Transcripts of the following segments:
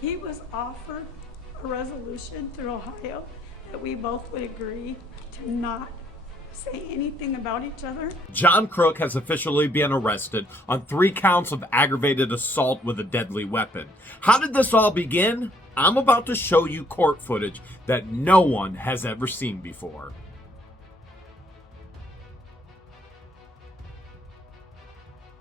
He was offered a resolution through Ohio that we both would agree to not say anything about each other. John Crook has officially been arrested on 3 counts of aggravated assault with a deadly weapon. How did this all begin? I'm about to show you court footage that no one has ever seen before.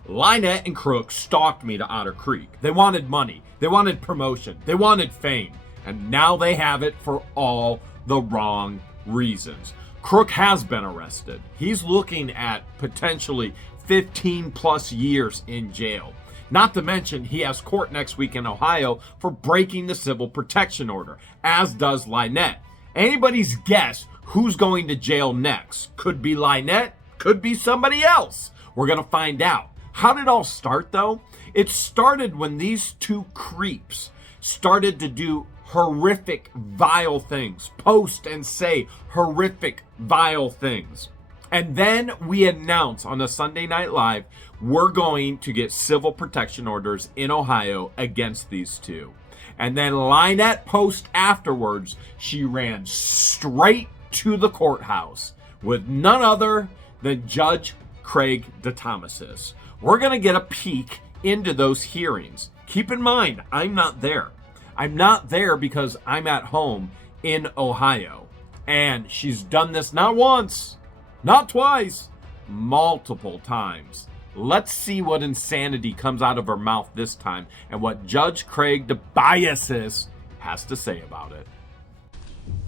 LIEnette and Crook stalked me to Otter Creek. They wanted money, they wanted promotion, they wanted fame, and now they have it for all the wrong reasons. Crook has been arrested. He's looking at potentially 15 plus years in jail. Not to mention, he has court next week in Ohio for breaking the civil protection order, as does LIEnette. Anybody's guess who's going to jail next. Could be LIEnette, could be somebody else. We're going to find out. How did it all start, though? It started when these 2 creeps started to do horrific, vile things. Post and say horrific, vile things. And then we announce on a Sunday Night Live, we're going to get civil protection orders in Ohio against these 2. And then LIEnette post afterwards, she ran straight to the courthouse with none other than Judge DeThomasis. We're going to get a peek into those hearings. Keep in mind, I'm not there. I'm not there because I'm at home in Ohio. And she's done this not once, not twice, multiple times. Let's see what insanity comes out of her mouth this time and what Judge DeThomasis has to say about it.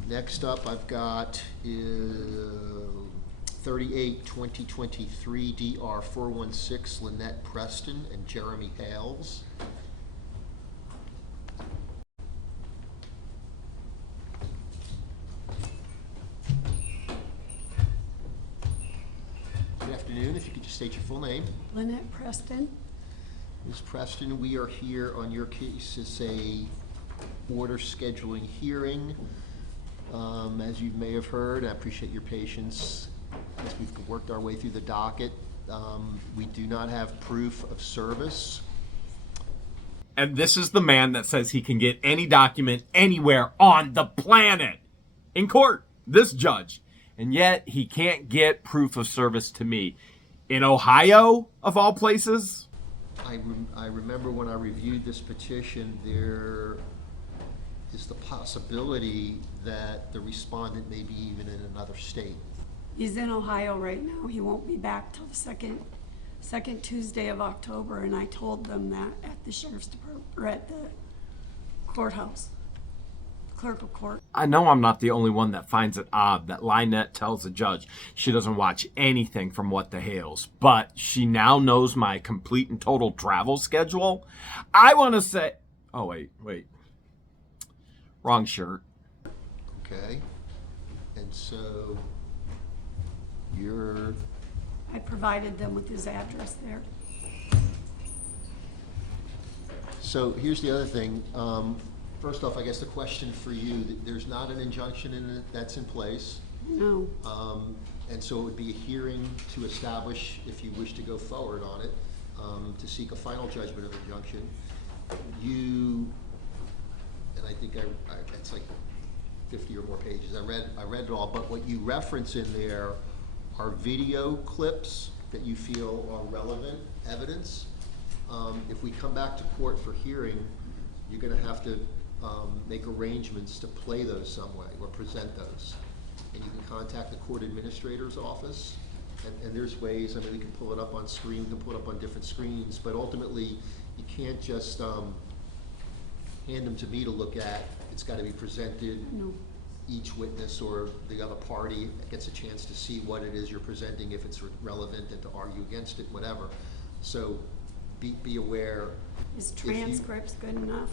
Next up I've got 38-2023 DR 416 LIEnette Preston and Jeremy Hales. Good afternoon. If you could just state your full name. LIEnette Preston. Ms. Preston, we are here on your case. It's a order scheduling hearing. As you may have heard, I appreciate your patience as we've worked our way through the docket. We do not have proof of service. And this is the man that says he can get any document anywhere on the planet in court, this judge. And yet he can't get proof of service to me in Ohio, of all places. I remember when I reviewed this petition, there is the possibility that the respondent may be even in another state. He's in Ohio right now. He won't be back till the second Tuesday of October, and I told them that at the sheriff's department, or at the courthouse, clerk of court. I know I'm not the only one that finds it odd that LIEnette tells the judge she doesn't watch anything from What the Hales, but she now knows my complete and total travel schedule. I want to say, oh wait, wrong shirt. Okay, and so I provided them with his address there. So here's the other thing. First off, I guess the question for you, there's not an injunction in it that's in place. No. And so it would be a hearing to establish if you wish to go forward on it, to seek a final judgment of injunction. And I think it's like 50 or more pages. I read it all, but what you reference in there are video clips that you feel are relevant evidence. If we come back to court for hearing, you're going to have to make arrangements to play those some way or present those. And you can contact the court administrator's office. And there's ways, I mean, we can pull it up on screen, we can pull it up on different screens, but ultimately you can't just hand them to me to look at. It's got to be presented. No. Each witness or the other party gets a chance to see what it is you're presenting, if it's relevant, and to argue against it, whatever. So be aware. Is transcripts good enough?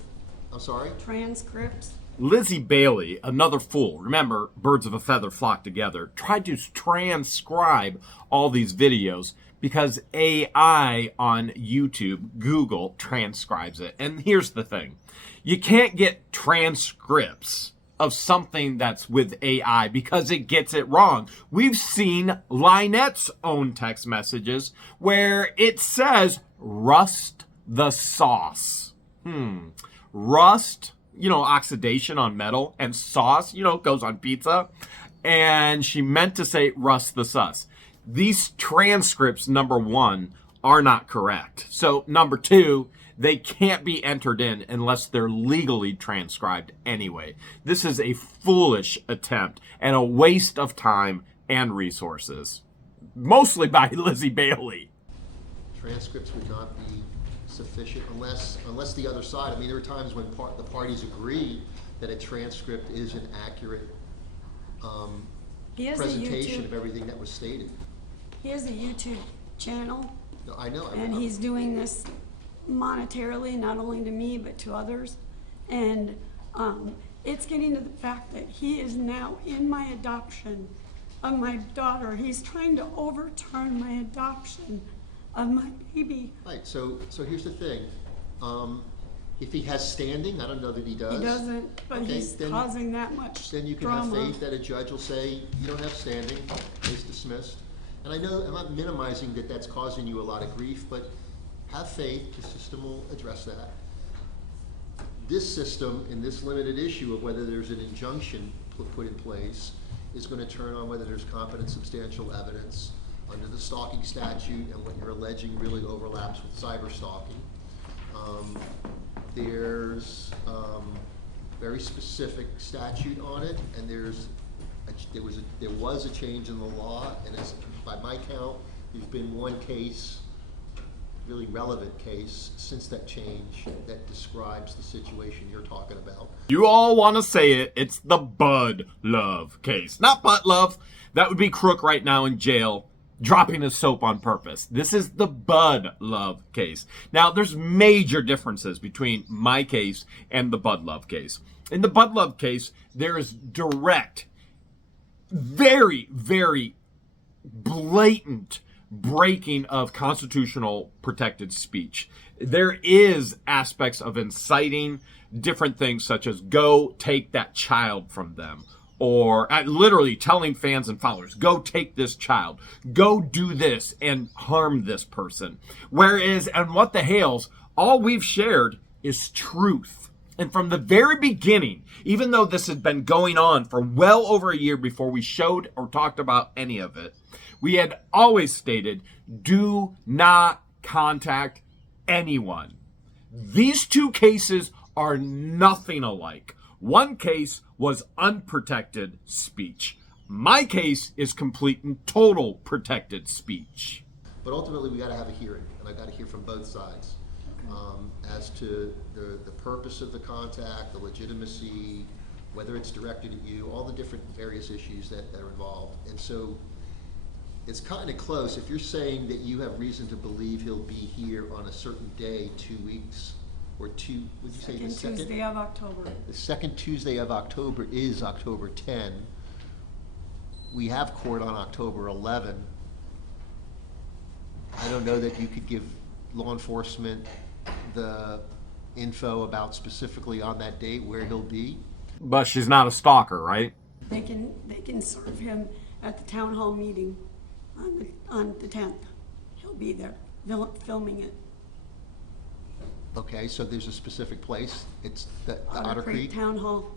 I'm sorry? Transcripts? Lizzie Bailey, another fool, remember, birds of a feather flock together, tried to transcribe all these videos because AI on YouTube, Google, transcribes it. And here's the thing. You can't get transcripts of something that's with AI because it gets it wrong. We've seen LIEnette's own text messages where it says, rust the sauce. rust, oxidation on metal, and sauce, goes on pizza. And she meant to say rust the sus. These transcripts, number one, are not correct. So number two, they can't be entered in unless they're legally transcribed anyway. This is a foolish attempt and a waste of time and resources, mostly by Lizzie Bailey. Transcripts would not be sufficient unless the other side, I mean, there are times when the parties agree that a transcript is an accurate presentation of everything that was stated. He has a YouTube channel. No, I know. And he's doing this monetarily, not only to me, but to others. And it's getting to the fact that he is now in my adoption of my daughter. He's trying to overturn my adoption of my baby. Right, so here's the thing. If he has standing, I don't know that he does. He doesn't, but okay, he's causing that much Then you can drama. have faith that a judge will say, you don't have standing, case dismissed. And I know, I'm not minimizing that that's causing you a lot of grief, but have faith, the system will address that. This system, in this limited issue of whether there's an injunction put in place, is going to turn on whether there's competent substantial evidence under the stalking statute, and what you're alleging really overlaps with cyber stalking. There's very specific statute on it, and there was a change in the law, and by my count, there's been one case, really relevant case, since that change that describes the situation you're talking about. You all want to say it. It's the Bud Love case. Not Butt Love. That would be Crook right now in jail, dropping his soap on purpose. This is the Bud Love case. Now, there's major differences between my case and the Bud Love case. In the Bud Love case, there is direct, very, very blatant breaking of constitutional protected speech. There is aspects of inciting different things, such as go take that child from them, or literally telling fans and followers, go take this child, go do this and harm this person. Whereas, and what the hails, all we've shared is truth. And from the very beginning, even though this had been going on for well over a year before we showed or talked about any of it, we had always stated, do not contact anyone. These two cases are nothing alike. One case was unprotected speech. My case is complete and total protected speech. But ultimately, we got to have a hearing, and I got to hear from both sides as to the purpose of the contact, the legitimacy, whether it's directed at you, all the different various issues that are involved. And so it's kind of close. If you're saying that you have reason to believe he'll be here on a certain day, 2 weeks, or two, would you say the second? Tuesday of October. The second Tuesday of October is October 10. We have court on October 11. I don't know that you could give law enforcement the info about specifically on that date where he'll be. But she's not a stalker, right? They can serve him at the town hall meeting on the 10th. He'll be there, filming it. Okay, so there's a specific place. It's the Otter Creek Town Hall.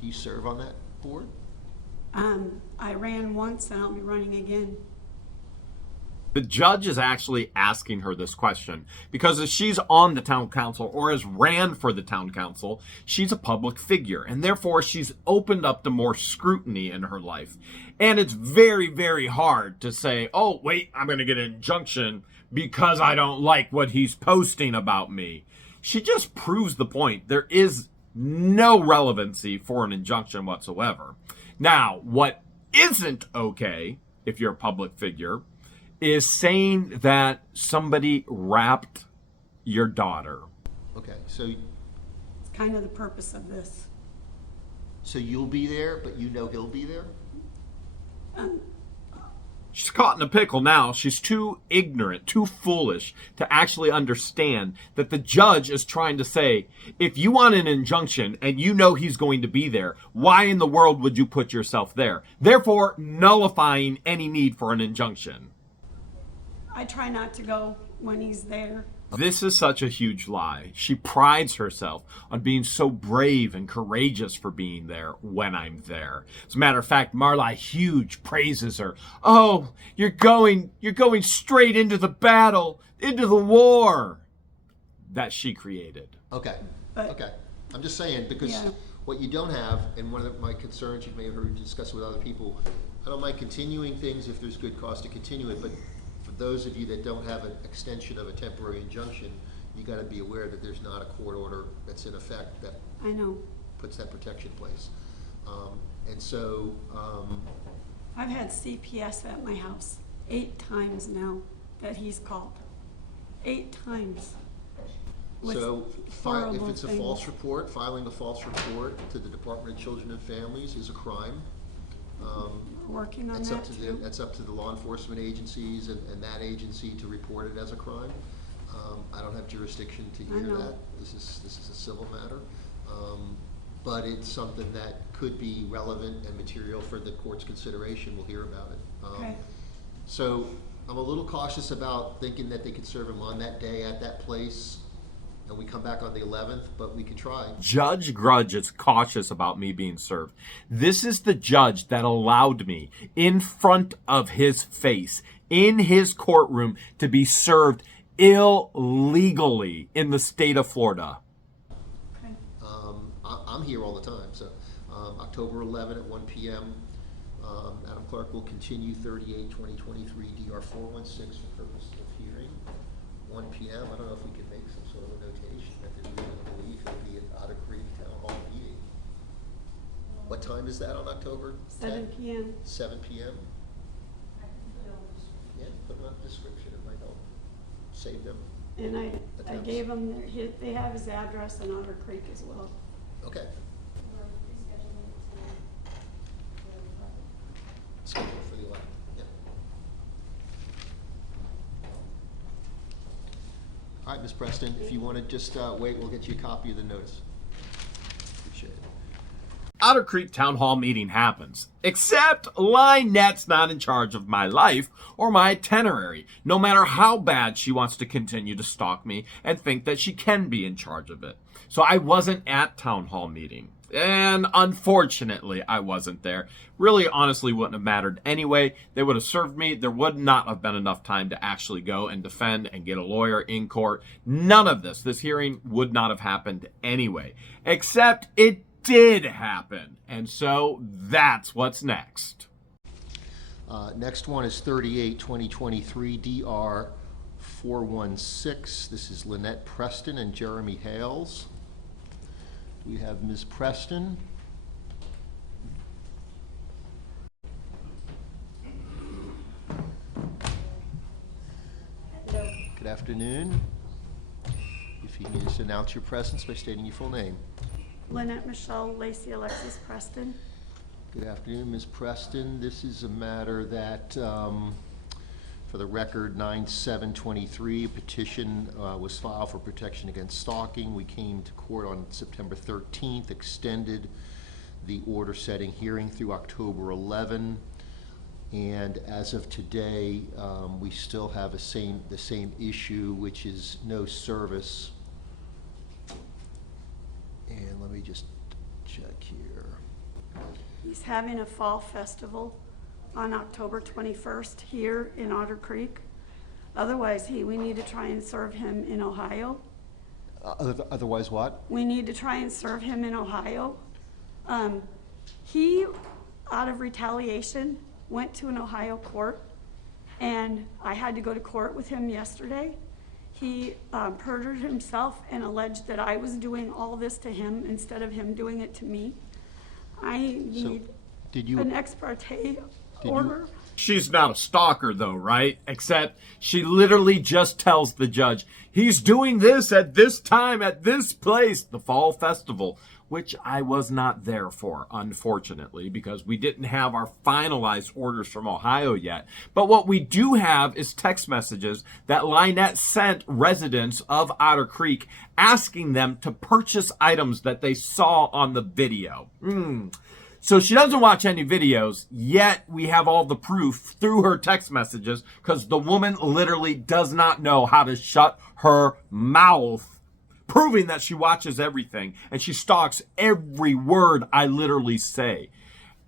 Do you serve on that board? I ran once and I'll be running again. The judge is actually asking her this question because if she's on the town council or has ran for the town council, she's a public figure, and therefore she's opened up to more scrutiny in her life. And it's very, very hard to say, oh, wait, I'm going to get an injunction because I don't like what he's posting about me. She just proves the point. There is no relevancy for an injunction whatsoever. Now, what isn't okay, if you're a public figure, is saying that somebody rapped your daughter. Okay, so It's kind of the purpose of this. you'll be there, but you know he'll be there? She's caught in a pickle now. She's too ignorant, too foolish to actually understand that the judge is trying to say, if you want an injunction and you know he's going to be there, why in the world would you put yourself there? Therefore, nullifying any need for an injunction. I try not to go when he's there. This is such a huge lie. She prides herself on being so brave and courageous for being there when I'm there. As a matter of fact, Marla Huge praises her. Oh, you're going straight into the battle, into the war that she created. Okay, But- okay. I'm just saying, because Yeah. what you don't have, and one of my concerns, you may have heard me discuss with other people, I don't mind continuing things if there's good cause to continue it, but for those of you that don't have an extension of a temporary injunction, you gotta be aware that there's not a court order that's in effect that I know. puts that protection in place. And so, I've had CPS at my house 8 times now that he's called. 8 times. With so if horrible it's a things. false report, filing a false report to the Department of Children and Families is a crime. We're working on That's up that to too. that's up to the law enforcement agencies and that agency to report it as a crime. I don't have jurisdiction to hear know. that. This is a civil matter. But it's something that could be relevant and material for the court's consideration. We'll hear about it. Okay. So I'm a little cautious about thinking that they could serve him on that day at that place, and we come back on the 11th, but we could try. Judge Grudge is cautious about me being served. This is the judge that allowed me in front of his face, in his courtroom, to be served illegally in the state of Florida. Okay. I'm here all the time, so October 11 at 1 p.m. Madam Clerk will continue 38-2023 DR 416 for purposes of hearing. 1 p.m. I don't know if we can make some sort of a notation that there's reason to believe he'll be at Otter Creek Town Hall meeting. What time is that on October 7 10th? p.m. 7 p.m. Yeah, put them on the description. It might help save them. And I Attempts. gave him, they have his address in Otter Creek as well. Okay. Schedule for the 11th. Yeah. All right, Ms. Preston, if you want to just wait, we'll get you a copy of the notice. Appreciate it. Otter Creek Town Hall meeting happens. Except LIEnette's not in charge of my life or my itinerary, no matter how bad she wants to continue to stalk me and think that she can be in charge of it. So I wasn't at Town Hall meeting. And unfortunately, I wasn't there. Really, honestly, wouldn't have mattered anyway. They would have served me. There would not have been enough time to actually go and defend and get a lawyer in court. None of this hearing would not have happened anyway. Except it did happen. And so that's what's next. Next one is 38-2023 DR 416. This is LIEnette Preston and Jeremy Hales. We have Ms. Preston. Good afternoon. If you can just announce your presence by stating your full name. Lynette Michelle Lacey Alexis Preston. Good afternoon, Ms. Preston. This is a matter that, for the record, 9/7/23, a petition was filed for protection against stalking. We came to court on September 13th, extended the order setting hearing through October 11. And as of today, we still have the same issue, which is no service. And let me just check here. He's having a fall festival on October 21st here in Otter Creek. Otherwise, we need to try and serve him in Ohio. Otherwise what? We need to try and serve him in Ohio. He, out of retaliation, went to an Ohio court, and I had to go to court with him yesterday. He perjured himself and alleged that I was doing all this to him instead of him doing it to me. I need an ex parte order. She's not a stalker though, right? Except she literally just tells the judge, he's doing this at this time, at this place, the fall festival, which I was not there for, unfortunately, because we didn't have our finalized orders from Ohio yet. But what we do have is text messages that LIEnette sent residents of Otter Creek asking them to purchase items that they saw on the video. So she doesn't watch any videos, yet we have all the proof through her text messages, because the woman literally does not know how to shut her mouth, proving that she watches everything and she stalks every word I literally say.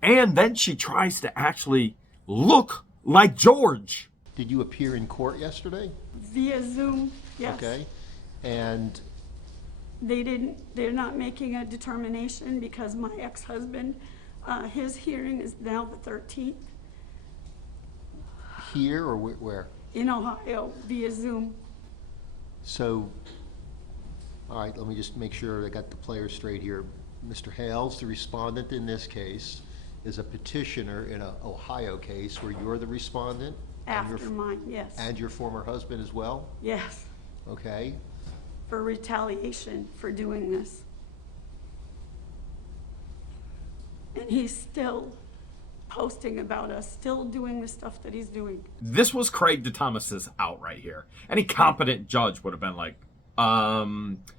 And then she tries to actually look like George. Did you appear in court yesterday? Via Zoom, yes. Okay. And They're not making a determination because my ex-husband, his hearing is now the 13th here or where? in Ohio via Zoom. So, all right, let me just make sure I got the players straight here. Mr. Hales, the respondent in this case, is a petitioner in an Ohio case where you're the respondent? After mine, yes. And your former husband as well? Yes, Okay. for retaliation for doing this. And he's still posting about us, still doing the stuff that he's doing. This was Craig DeThomasis out right here. Any competent judge would have been like,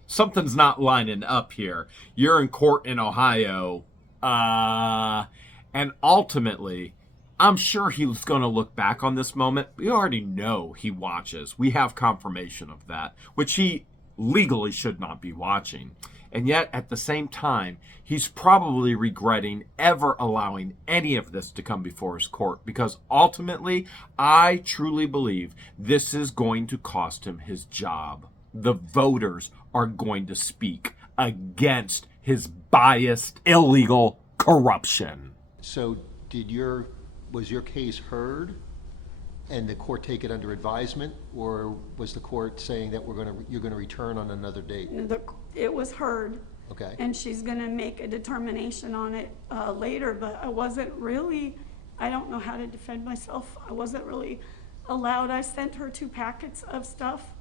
something's not lining up here. You're in court in Ohio. And ultimately, I'm sure he's going to look back on this moment. We already know he watches. We have confirmation of that, which he legally should not be watching. And yet, at the same time, he's probably regretting ever allowing any of this to come before his court, because ultimately, I truly believe this is going to cost him his job. The voters are going to speak against his biased, illegal corruption. So was your case heard and the court take it under advisement, or was the court saying that you're gonna return on another date? It was heard. Okay. And she's gonna make a determination on it later, but I don't know how to defend myself. I wasn't really allowed. I sent her 2 packets of stuff,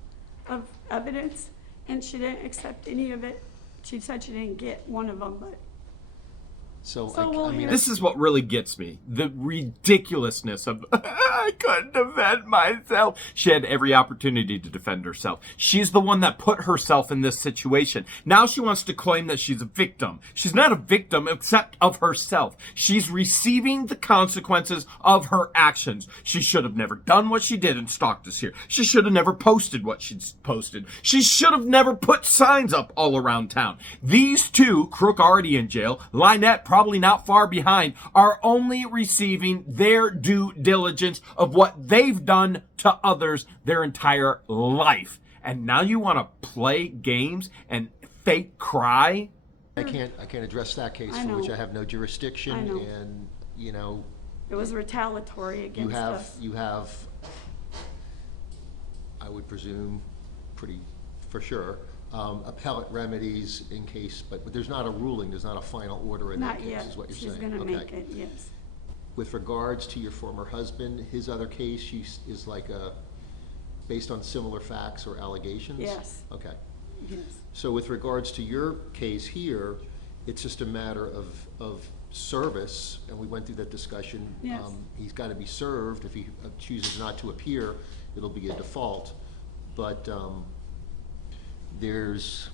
of evidence, and she didn't accept any of it. She said she didn't get one of them, but. So we'll I mean, hear. This is what really gets me. The ridiculousness of, I couldn't defend myself. She had every opportunity to defend herself. She's the one that put herself in this situation. Now she wants to claim that she's a victim. She's not a victim except of herself. She's receiving the consequences of her actions. She should have never done what she did and stalked us here. She should have never posted what she'd posted. She should have never put signs up all around town. These two, Crook already in jail, LIEnette probably not far behind, are only receiving their due diligence of what they've done to others their entire life. And now you want to play games and fake cry? I can't address that case I for which know. I have no jurisdiction, I know. and It was retaliatory against us. you have, I would presume, pretty for sure, appellate remedies in case, but there's not a ruling, there's not a final order in that Not case, yet. is what you're She's saying. gonna Okay. make it, yes. With regards to your former husband, his other case is like based on similar facts or allegations? Yes. Okay. Yes. So with regards to your case here, it's just a matter of service, and we went through that discussion. Yes. He's got to be served. If he chooses not to appear, it'll be a default. But there's,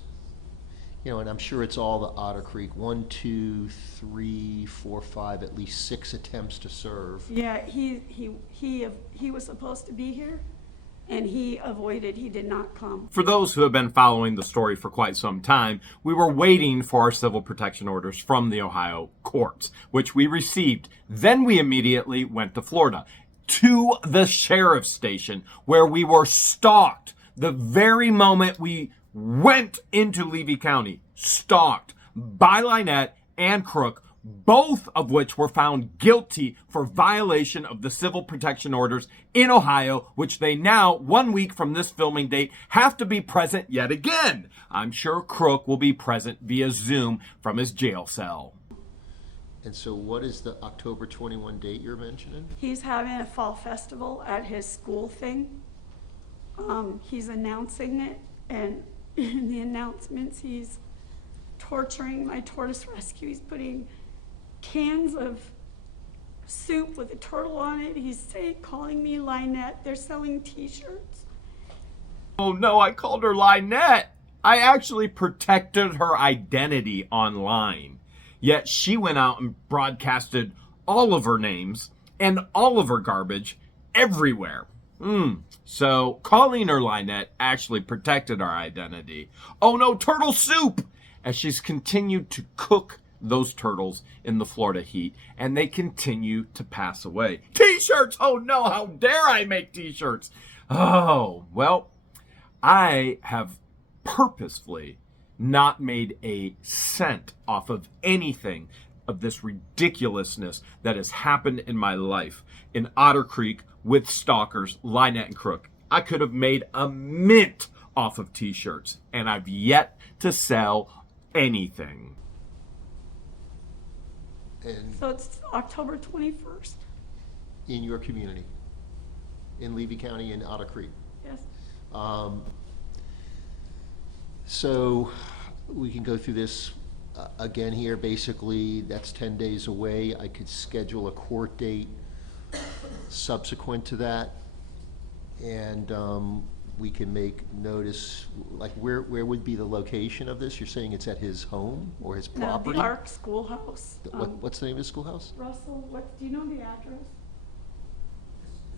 and I'm sure it's all the Otter Creek, 1, 2, 3, 4, 5, at least 6 attempts to serve. Yeah, he was supposed to be here, and he avoided, he did not come. For those who have been following the story for quite some time, we were waiting for our civil protection orders from the Ohio courts, which we received. Then we immediately went to Florida, to the sheriff's station, where we were stalked the very moment we went into Levy County, stalked by LIEnette and Crook, both of which were found guilty for violation of the civil protection orders in Ohio, which they now, 1 week from this filming date, have to be present yet again. I'm sure Crook will be present via Zoom from his jail cell. And so what is the October 21 date you're mentioning? He's having a fall festival at his school thing. He's announcing it, and in the announcements, he's torturing my tortoise rescue. He's putting cans of soup with a turtle on it. He's calling me LIEnette. They're selling t-shirts. Oh no, I called her LIEnette. I actually protected her identity online. Yet she went out and broadcasted all of her names and all of her garbage everywhere. So calling her LIEnette actually protected our identity. Oh no, turtle soup! As she's continued to cook those turtles in the Florida heat, and they continue to pass away. T-shirts! Oh no, how dare I make t-shirts? Oh, well, I have purposefully not made a cent off of anything of this ridiculousness that has happened in my life in Otter Creek with stalkers, LIEnette and Crook. I could have made a mint off of t-shirts, and I've yet to sell anything. And So it's October 21st. in your community, in Levy County and Otter Creek. Yes. So we can go through this again here. Basically, that's 10 days away. I could schedule a court date subsequent to that. And we can make notice, like where would be the location of this? You're saying it's at his home or his No, property? the ARC Schoolhouse. What's the name of his schoolhouse? Russell, do you know the address?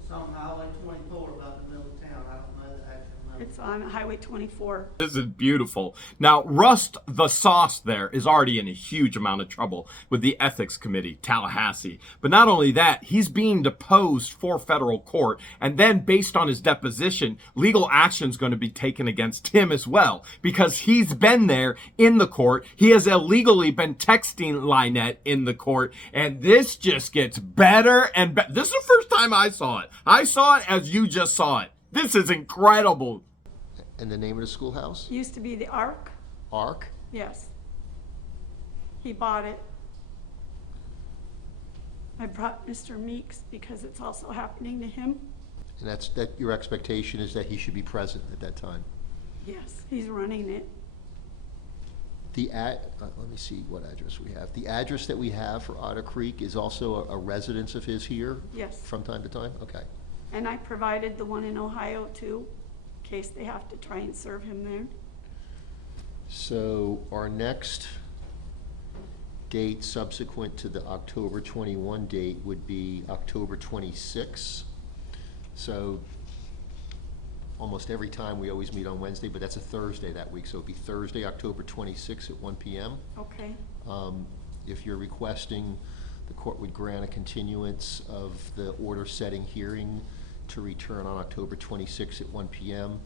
It's on Highway 24, about the middle of town. I don't know the actual number. It's on Highway 24. This is beautiful. Now, Rust the Sauce there is already in a huge amount of trouble with the Ethics Committee, Tallahassee. But not only that, he's being deposed for federal court, and then based on his deposition, legal action is going to be taken against him as well, because he's been there in the court. He has illegally been texting LIEnette in the court, and this just gets better and better. This is the first time I saw it. I saw it as you just saw it. This is incredible. And the name of the schoolhouse? Used to be the ARC. ARC? Yes. He bought it. I brought Mr. Meeks because it's also happening to him. And that your expectation is that he should be present at that time? Yes, he's running it. Let me see what address we have. The address that we have for Otter Creek is also a residence of his here? Yes. From time to time? Okay. And I provided the one in Ohio too, in case they have to try and serve him there. So our next date subsequent to the October 21 date would be October 26. So almost every time we always meet on Wednesday, but that's a Thursday that week. So it'd be Thursday, October 26 at 1 p.m. Okay. If you're requesting, the court would grant a continuance of the order setting hearing to return on October 26 at 1 p.m.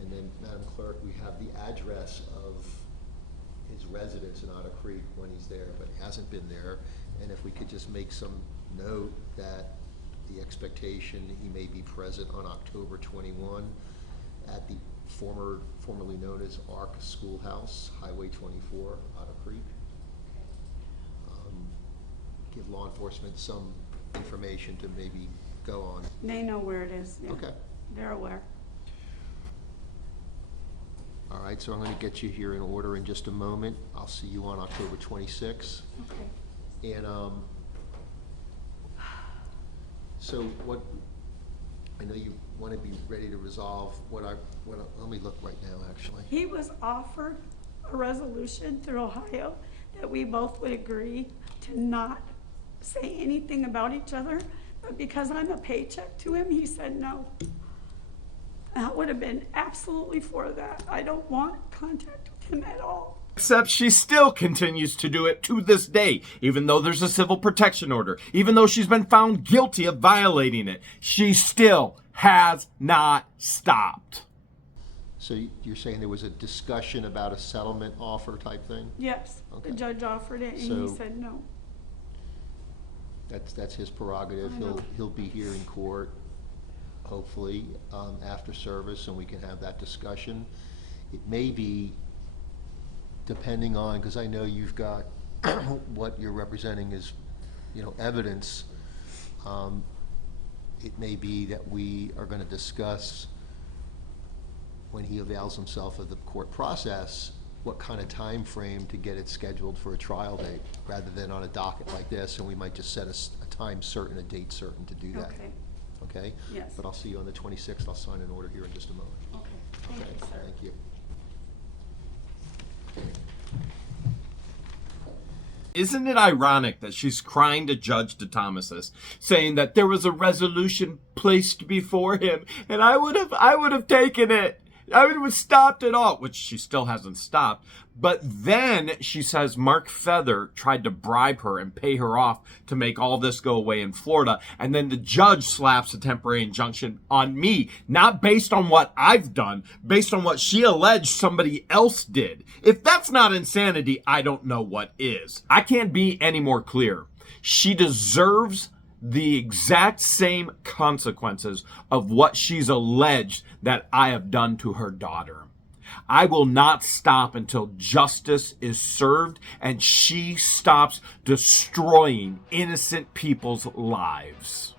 And then, Madam Clerk, we have the address of his residence in Otter Creek when he's there, but he hasn't been there. And if we could just make some note that the expectation he may be present on October 21 at the formerly known as ARC Schoolhouse, Highway 24, Otter Creek. Give law enforcement some information to maybe go on. They know where it is. Yeah. Okay. They're aware. All right, so I'm going to get you here in order in just a moment. I'll see you on October 26th. Okay. And so what, I know you want to be ready to resolve let me look right now, actually. He was offered a resolution through Ohio that we both would agree to not say anything about each other, but because I'm a paycheck to him, he said no. I would have been absolutely for that. I don't want contact with him at all. Except she still continues to do it to this day, even though there's a civil protection order, even though she's been found guilty of violating it. She still has not stopped. So you're saying there was a discussion about a settlement offer type thing? Yes, Okay. the judge offered it and he So- said no. That's his prerogative. I know. He'll be here in court, hopefully, after service, and we can have that discussion. It may be, depending on, because I know you've got what you're representing is, evidence. It may be that we are going to discuss, when he avails himself of the court process, what kind of time frame to get it scheduled for a trial date, rather than on a docket like this, and we might just set a time certain, a date certain to do that. Okay, Okay? yes. But I'll see you on the 26th. I'll sign an order here in just a moment. Okay, thank Okay? you, sir. Thank you. Isn't it ironic that she's crying to Judge DeThomasis, saying that there was a resolution placed before him, and I would have taken it. I would have stopped it all, which she still hasn't stopped. But then she says Mark Feather tried to bribe her and pay her off to make all this go away in Florida. And then the judge slaps a temporary injunction on me, not based on what I've done, based on what she alleged somebody else did. If that's not insanity, I don't know what is. I can't be any more clear. She deserves the exact same consequences of what she's alleged that I have done to her daughter. I will not stop until justice is served and she stops destroying innocent people's lives.